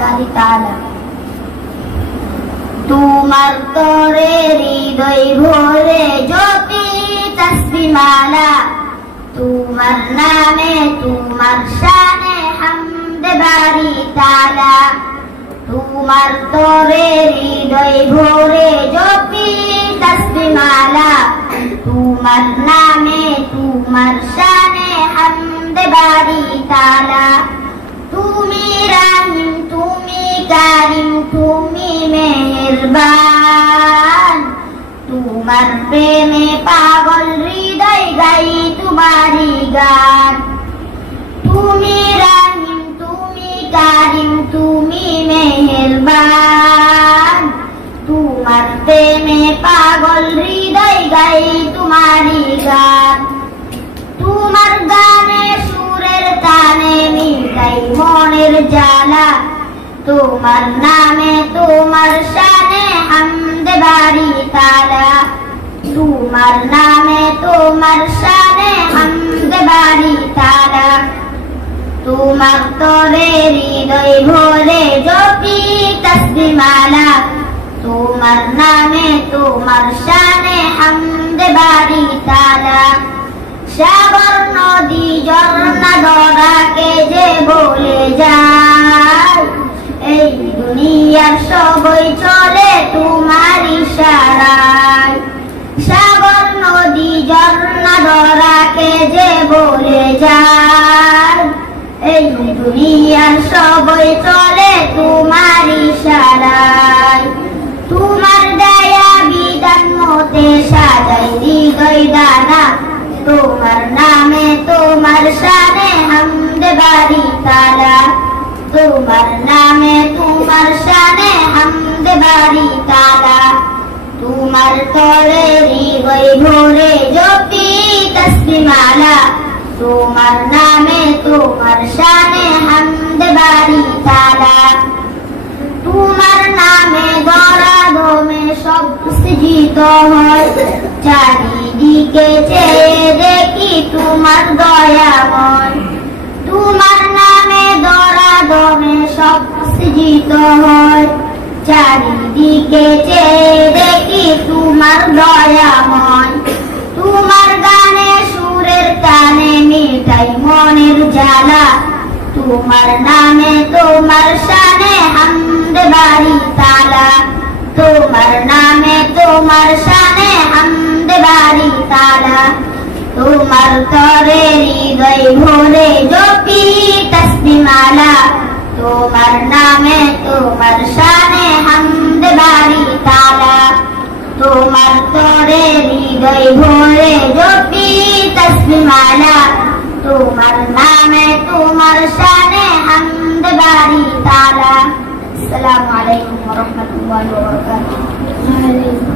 বাড়ি তালা। তোমার তরে হৃদয় ভরে জ্যোতি তসবিহ মালা, তোমার নামে তোমার শানে হামদে বাড়ি তালা। তোমার তরে হৃদয় ভরে জ্যোতি তসবিহ মালা, তোমার নামে তোমার শানে হামদে বাড়ি তালা। তুমি রাহিম তুমি কারিম তুমি মেহেরবান, তোমার প্রেমে পাগল হৃদয় গাই তোমারি গান। তুমি রাহিম তুমি কারিম তুমি মেহেরবান, তোমার প্রেমে পাগল হৃদয় গাই তোমারি গান। তোমার গানে সুরের তানে মিটাই মনের জ্বালা, তোমার নামে তোমার শানে হামদে বাড়ি তালা। তোমার নামে তোমার শানে হামদে বাড়ি তালা। তোমার তরে হৃদয় ভরে জ্যোতি তসবিহ মালা, তোমার নামে তোমার শানে হামদে বাড়ি তালা। সাগর নদী ঝর্ণা ধরাকে যে বলে যায়, এই দুনিয়ার সবই চলে তোমার ইশারায়। সাগর নদী ঝর্ণা ধরাকে যে বলে যায়, এই দুনিয়ার সবই চলে তোমার ইশারায়। তোমার দয়া বিধান মতে সাজাই হৃদয় ডানা, তোমার নামে তোমার শানে হামদে বাড়ি তালা। তোমার নামে তোমার শানে হামদে বাড়ি তালা। তোমার তরে হৃদয় ভরে জ্যোতি তসবিহ মালা, তোমার নামে তোমার শানে হামদে বাড়ি তালা। তোমার নামে গড়া দমে সব সৃজিত হয়, চারিদিকে চেয়ে দেখি তোমার দয়াময়। তোমার নামে গড়া দমে সব সৃজিত হয়, চারিদিকে চেয়ে দেখি তোমার দয়াময়। তোমার গানে সুরের টানে মিটাই মনের জ্বালা, তোমার নামে তোমার শানে হামদে বাড়ি তালা। তোমার নামে তোমার শানে হামদে বাড়ি তালা। তোমার তরে হৃদয় ভরে জ্যোতি তসবিহ মালা, তোমার নামে তোমার শানে হামদে বাড়ি তালা। তোমার তরে হৃদয় ভরে জ্যোতি তসবিহ মালা, তোমার নামে তোমার শানে হামদে বাড়ি তালা। আসসালামু আলাইকুম ওয়া রাহমাতুল্লাহি ওয়া বারাকাতুহু।